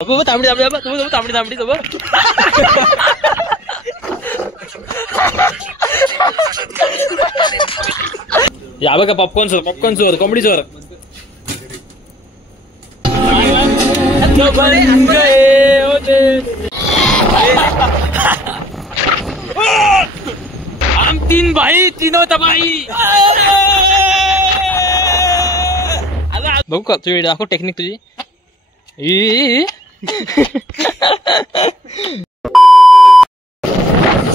तांबडी तांबडी तांबडी तांबडी सोबत या बघा पॉपकॉर्न चोर कॉमेडी चोर हम तीन भाई तीनों तबाही बघू का तुझी दाखव टेक्निक तुझी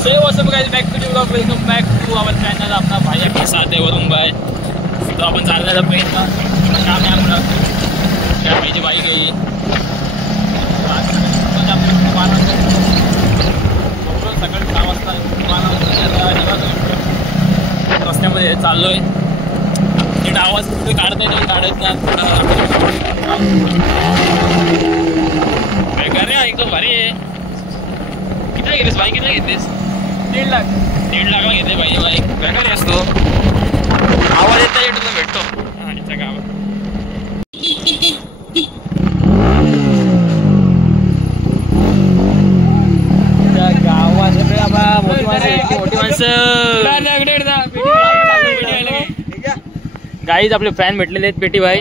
So what's up guys, back to the vlog, welcome back to our channel. अपना भाई आपके साथ है वरुण भाई. तो आपण चाललेला पहिला काम आहे आपलं. त्या भाईची बाई गई. सकाळी 6 वाजता रस्त्यामध्ये चाललोय. नीट आवाज कुठे काढतोय नाही काढत बेकार आहे एकदम भारी आहे. किती घेतेस बाईक किती घेतेस 1.5 लाख 1.5 लाख घेते भाई बाईक बेकार असतो. आवाज येत नाही तुला भेटतो आणि गावात मोठी माणसं गाईज आपले फॅन भेटलेले आहेत पेटी भाई.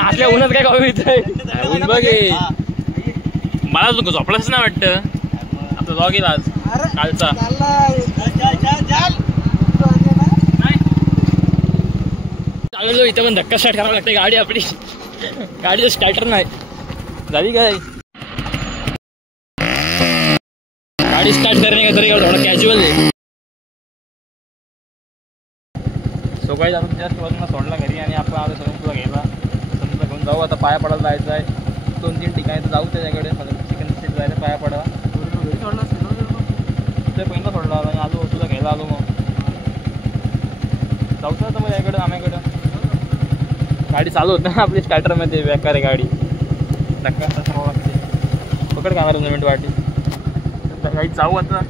असल्या उन्हात काय कॉफी पितोय ऊन बघ मला झोपलाच ना वाटतं. आपला ब्लॉग येईल आज कालचा. चाललो इथं पण धक्का स्टार्ट करावं लागते गाडी आपली. गाडीचं स्टार्टर नाही झाली काय गाडी स्टार्ट करणे का तरी थोडा कॅज्युअल आहे. सो काही आपण जस्ट वजन सोडला घरी आणि आपण आलो समुद्रला घ्यायला. समुद्र घेऊन जाऊ आता. पाया पडायला जायचं आहे 2-3 ठिकाणी तर जाऊ त्याच्याकडे. चिकन स्ट्रीट जायचं पाया पडा सोडला ते पहिला सोडला आणि आलो तुला घ्यायला आलो. मग जाऊचं आता मग याकडं आम्याकडं. गाडी चालू होतं ना आपली स्टार्टरमध्ये बेकार आहे गाडी. धक्का सर्व लागते पकड कामार 2 मिनिट वाटी गाडी जाऊ आता.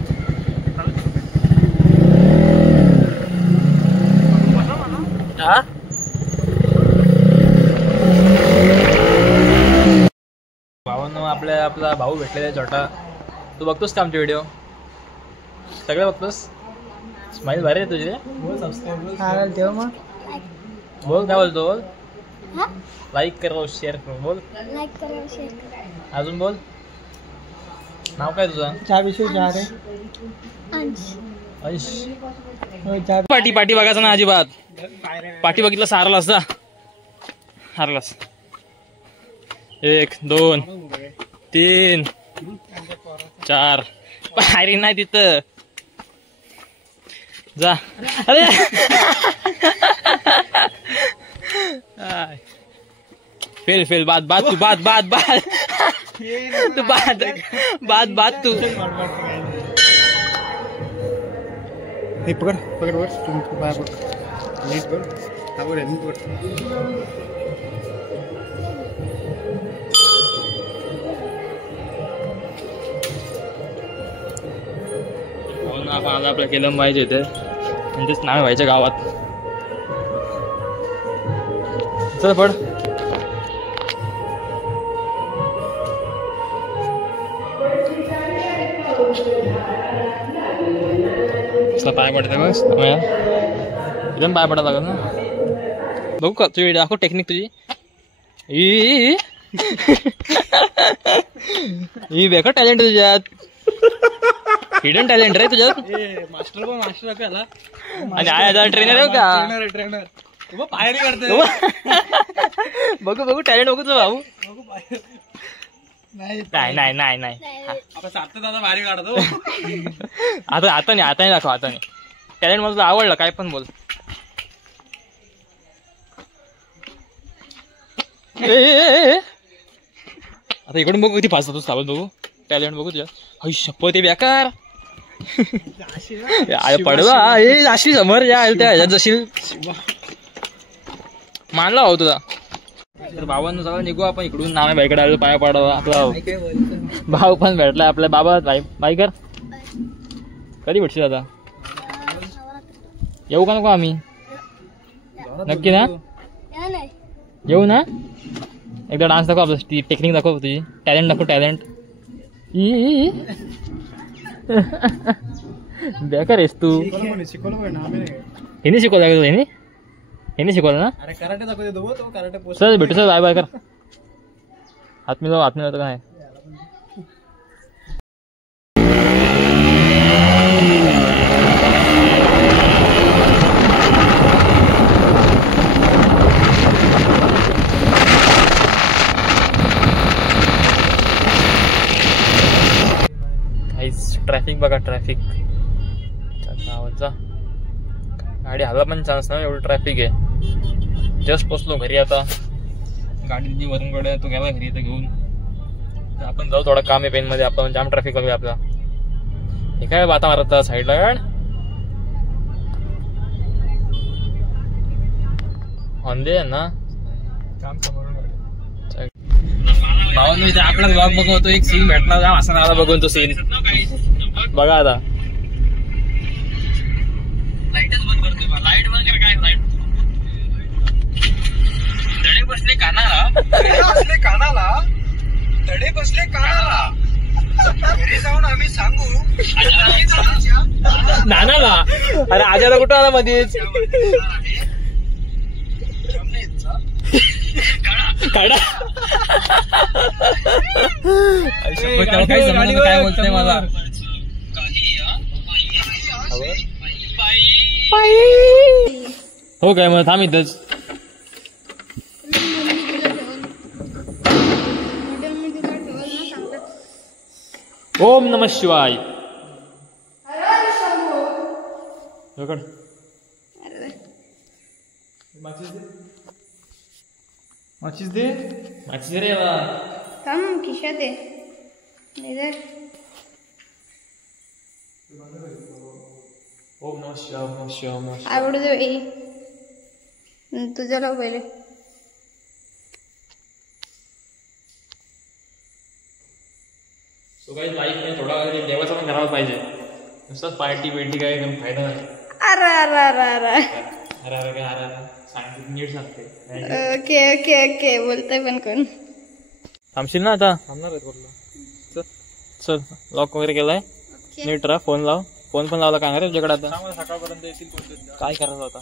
हा भावांनो आपला भाऊ भेटलेला आहे छोटा. तू बघतोस का आमचे व्हिडिओ सगळे बघतोस. स्माइल भारी आहे तुझे. बोल काय बोलतो बोल. लाईक करो शेअर करो बोल. लाईक करो शेअर करो अजून बोल. नाव काय तुझं. अंश. पाठी बघायचं ना अजिबात. पाठी बघितलं सारला असता हारलास. 1 2 3 4 पायरी नाही तिथं जा. अरे फेल बाद तू बाद तू बाद तू पकड पाया पड नीट पड नीट पड. आपण आपल्या केलं पाहिजे ते म्हणजेच नाव व्हायच्या गावात. चल पड. पाय पडते बस एकदम पाय पडायला लागल ना. बघू का तुझी दाखव टेक्निक तुझी ही बेकार टॅलेंट तुझ्यात. हिडन टॅलेंट रे तुझ्यात. मास्टर आणि ट्रेनर आहे का. ट्रेनर पायरी करते. बघू टॅलेंट बघू तुझा भाऊ. नाही दादा भारी काढतो. आता नाही दाखव. आता नाही टॅलेंट मला आवडलं काय पण बोल. आता इकडून बघू किती फास्ट तू सावध बघू. टॅलेंट बघू तुझ्या. हई शपथ ते बेकार पडवा हे अशी समोर या ह्याच्यात जशी मानला भाऊ तुझा. तर भावांना सगळं निघू आपण इकडून. नामे बाईकडे आलो पाया पाडावा. आपला भाऊ पण भेटलाय आपल्या. बाबा बाई कर कधी भेटशील आता. येऊ का नको आम्ही. नक्की ना येऊ ना एकदा डान्स दाखव आपलं ती टेक्निक दाखव तुझी टॅलेंट दाखव टॅलेंट बेकार आहेस तू हिने शिकवलं का हिने शिकवलं ना अरे कराटे दाखवते तो कराटे सर भेटू सर बाय बाय कर हात मिळवतो काय ट्रॅफिक बघा ट्रॅफिक गावाचा गाडी हल्ला पण चान्स नाही एवढं ट्रॅफिक आहे जस्ट पोचलो घरी आता गाडी वरून कडे तो गेला घरी इथं घेऊन आपण जाऊ थोडा काम आहे पेन मध्ये आपण जाम ट्रॅफिक बघूया आपला हे काय बाता मारत साईडला गाड ऑनदे ना काम भावांनो इथे आपला ब्लॉग बघतो एक सीन भेटला जाम असा आला बघून तो सीन बघा आता लाईटच बंद करतोय लाईट बंद कर काय लाईट धडे बसले कानाला घरी जाऊन आम्ही सांगू नानाला अरे आजाला कुठं आला मध्येच काढा काय बोलतोय मला हो काय मग थांब इथंच ओम नमः शिवाय माचीस दे रे थांब खिशात आहे ओम नमः शिवाय ओम नमः शिवाय ओम नमः शिवाय आवडू दे तुझं लाव पहिले तो काही लाईफ नाही थोडा देवाचा पण करायला पाहिजे नुसतं पार्टी बिर्टी काय एकदम फायदा नाही अरे अरे अरे अरे अरे अरे काय अरे सांगते नीट सांगते ओके ओके ओके बोलतोय पण कोण थांबशील ना आता थांबणार आहे चल लॉक वगैरे केलाय नीट राहा फोन लाव फोन पण लावला काय रे तुझ्याकडे आता सकाळपर्यंत येतील काय करायचं आता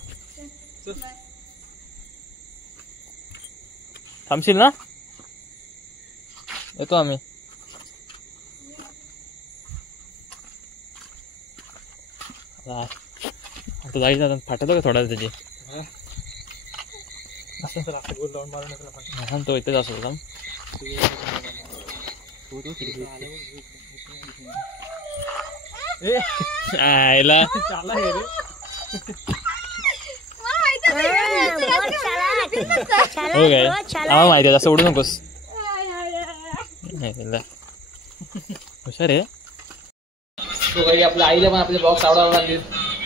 थांबशील ना येतो आम्ही आता जायचं फाटतो का थोडा त्याची तो इथेच असतो का आयला हो काय आम्हाला माहिती आहे असं उडू नकोस हुशार आहे तो काही आपल्या आईला पण आपले बॉक्स आवडायला लागले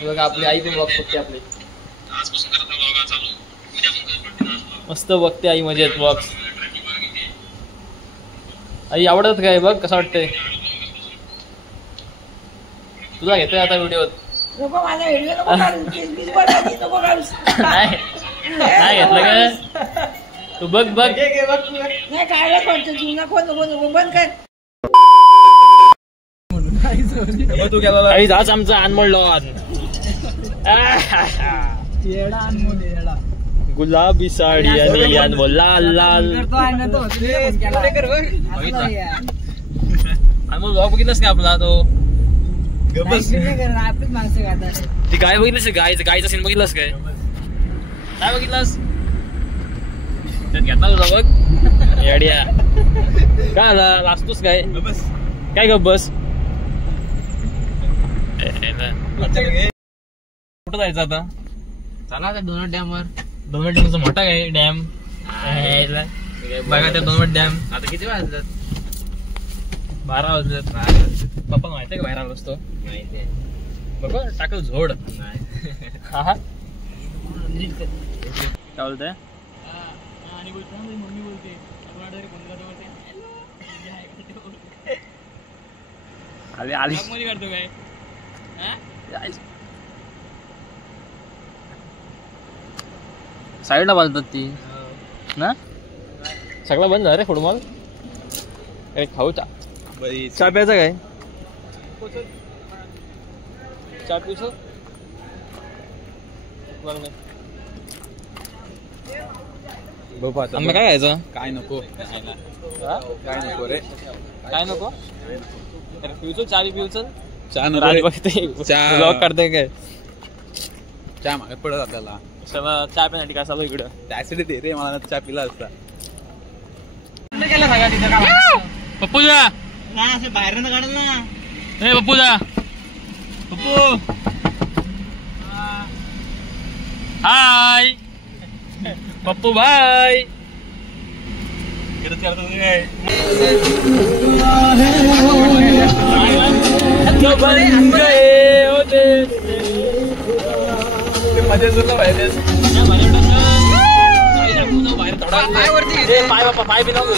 बघा आपली आई पण बॉक्स बघते आपले मस्त बघते आई मजेत बॉक्स आई आवडत काय बघ कसं वाटतंय तुला घेतोय आता व्हिडिओ नाही घेतलं का तू बघ बघ आई जाच आमचा अनमोल लॉन गुलाबी साडी आणि अनमोल लाल लाल अनमोल ब्लॉग बघितलास का आपला तो ती गाय बघितलीस गायचा सीन बघितलास काय काय बघितलास त्यात घेतला तुझा बघ येड्या काय आला लाजतोस काय काय गप बस कुठं जायचं आता चला आता डोनट डॅमवर डोनट डॅमचा मोठा काय डॅम बघा त्या डोनट डॅम आता किती वाजतात 12 वाजलेत पप्पा माहितीये का बाहेर आलो असतो माहितीये बघ टाकल झोड हा काय बोलतोय आणि बोलतो मम्मी बोलते अरे आली करतो काय साईडला बांधतात ती ना. सगळं बंद झालं रे फुटबॉल. अरे खाऊ चहा प्यायचा काय? चहा पिऊच आम्ही काय खायचं? काय नको काय नको रे काय नको? अरे पिऊच चहा पिऊच चहा ब्लॉग काढताय काय? चहा मागत पडत आपल्याला चहा पिण्यासाठी काय चालू इकडं? त्यासाठी दे रे मला चहा पिला असता. पप्पूजा बाहेर काढल ना. हे पप्पूजा पप्पू हाय पप्पू भाई. पाय बापा पाय बी नव्हतं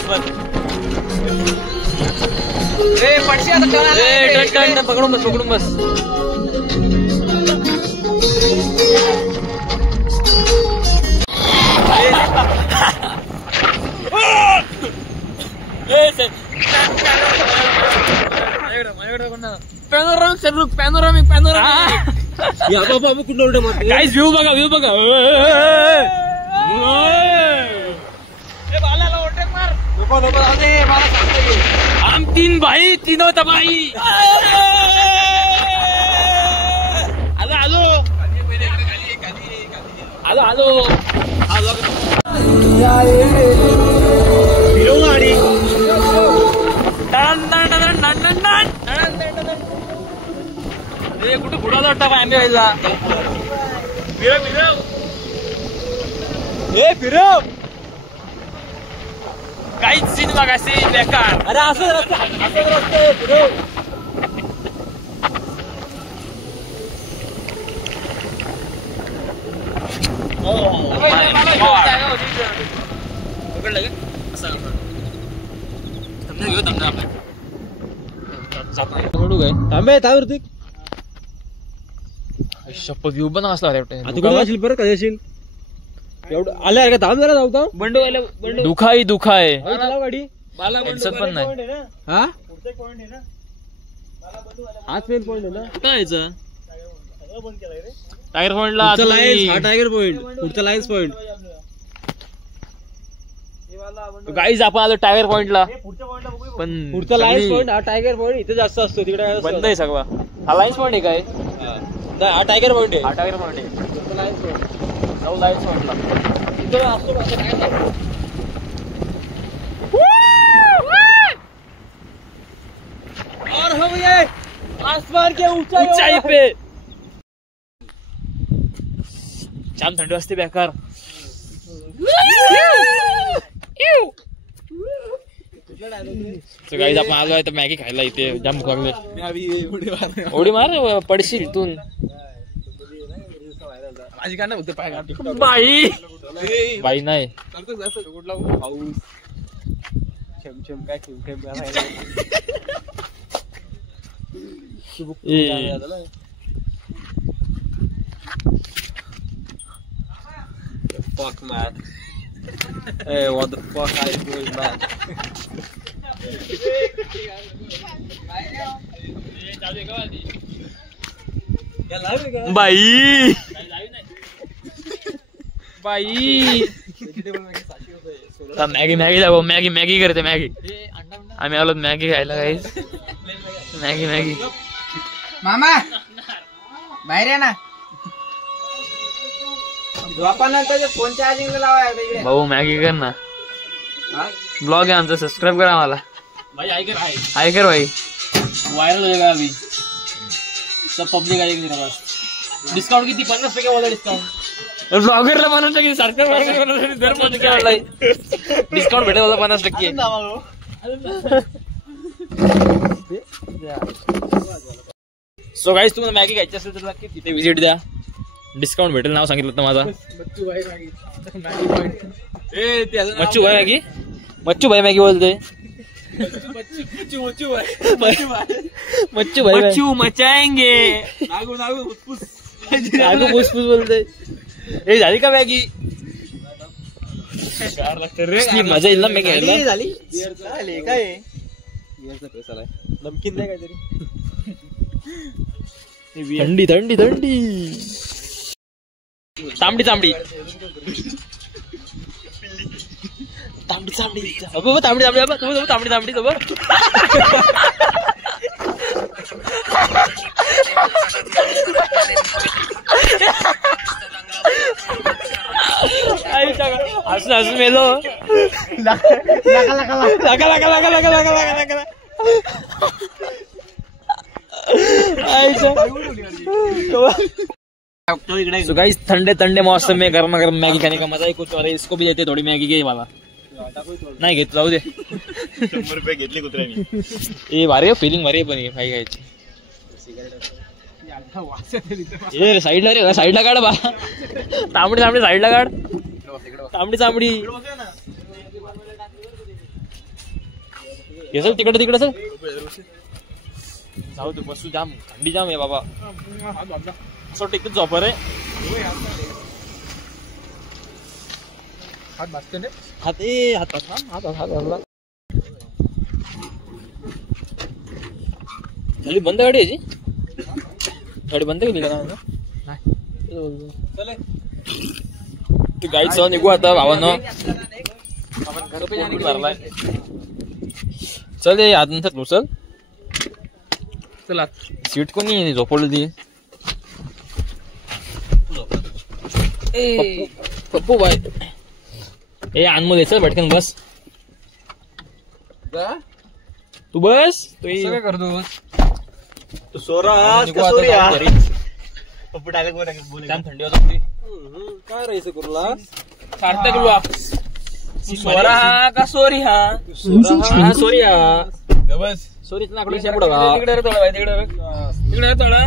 पकडून बस पकडून बस. पॅनोरामिक काहीच व्ह्यू बघा व्ह्यू बघा. हम तीन भाई तीनों तबाही. आलो आलो आलो आलो कुठे घोडा वाटता का आंबे व्हायला. फिरव फिरव हे फिरव काहीच सीन बघा सीन बेकार. अरे असं रस्ते फिरव. थांबे त्यावरती शपथ व्ह्यू पण असला असेल बरं कधी असेल एवढं आल्या का थांब जरा जाऊ बंडू दुखाई दुखाय गाडी पण नाही. हा हाच मेन पॉइंट आहे ना. कुठं यायचं टायगर पॉइंटला हा टायगर पॉइंट पुढचा लाईन्स पॉइंट. गाईज आपण आलो टायगर पॉइंटला पण पुढचा लाईन्स पॉइंट हा टायगर पॉइंट इथे जास्त असतो तिकडे बंद आहे सगळा. हा लाईन्स पॉइंट आहे काय? हा टायगर पॉइंट आहे. हा टायगर पॉइंट आहे. जाऊ लाईन्स पॉइंटला इथे असतो. और हम ये आसमान के ऊंचाई पे छान थंडी असते बेकार. गाईज आपण आलो आहे तर मॅगी खायला इथे जाम भूक लागली. उडी मार पडशील इथून. माझी काय नाही पाय बाई बाई नाही पाऊस छमछम काय fuck man. Hey, what the fuck are you doing, man? बाई बाई मॅगी मॅगी दाखव. मॅगी मॅगी करते मॅगी. आम्ही आलो मॅगी खायला गाईज. मॅगी मॅगी मामा बाहेर या ना. फोन चार्जिंग लावा भाऊ मॅगी कर ना. ब्लॉग आहे आमचा सबस्क्राईब करा मला. भाई ऐकर भाई वायरल हो जाएगा अभी सब पब्लिक आ जाएगी तेरे पास. डिस्काउंट किती 50% वाला डिस्काउंट. ब्लॉगरला 50% सरकार डिस्काउंट भेटेल होता 50%. सो गाईज तुम्हाला मॅगी घ्यायची असेल तर नक्की तिथे व्हिजिट द्या. डिस्काउंट भेटेल. नाव सांगितलं होतं माझा मच्छू भाई मॅगी. मच्छू भाई मॅगी बोलते. मच्छू भाई मच्छू मचाएंगे. नागू फुसफुस बोलते. हे झाली का मॅगी? कसली मजा येईल ना मी घ्यायला. झाली काय नमकीन नाही काहीतरी. थंडी थंडी थंडी. तांबडी तांबडी तांबडी तांबडी अबो तांबडी तांबडी अबो तू तांबडी तांबडी अबो. हसून हसून मेलो. लागा लागा लागा लागा लागा लागा लागा लागा. So guys, ठंडे ठंडे मौसम में गर्मा गर्म मैगी खाने का मजा ही कुछ और है. इसको भी देते थोड़ी मैगी के वाला. नाही घेत जाऊ दे. 100 रुपये घेतली कुत्र्यानी. ए भारी फिलिंग भारी पण खाई खायची. ए साईडला रे साईडला काढ बा. तांबडी तांबडी साईडला काढ. तांबडी तांबडी हे सर तिकडे तिकडे सर जाऊ दे. बसू जाम थंडी जाम आहे बाबा. असं टिकत झोपर आहे. हात भाजते ना. हात ए हात हात हात घालला. गाडी बंद गाडी याची. गाडी बंद केली का नाही. गाईच निघू आता भावानं. भरलाय. चल ये आत नंतर तू चल. चला सीट कोणी झोपवली ती. पप्पू बाय. ए अनमोल चल भटकन बस. तू बस. तू काय करतो तू सोरा पप्पू डायरेक्ट बोल. जाम थंडी होत होती. काय राहायचं कुर्ला सार्थक लुआ. सोरा हा का सोरी हा. हा सोरी हा. बस सोरीच नाकडे पुढं का तिकडे थोडा तिकडे तिकडे थोडा.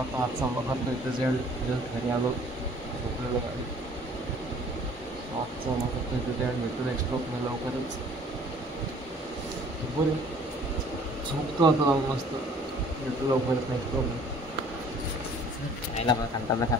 आजचा करतो इथं घरी आलो. झोपलेलो गाडी. आजचा करतो इथं भेटतो नेक्स्ट ब्लॉग मी लवकरच. बोल झोपतो आता मस्त. भेटतो लवकरच नेक्स्ट ब्लॉग. खायला कंटाळा.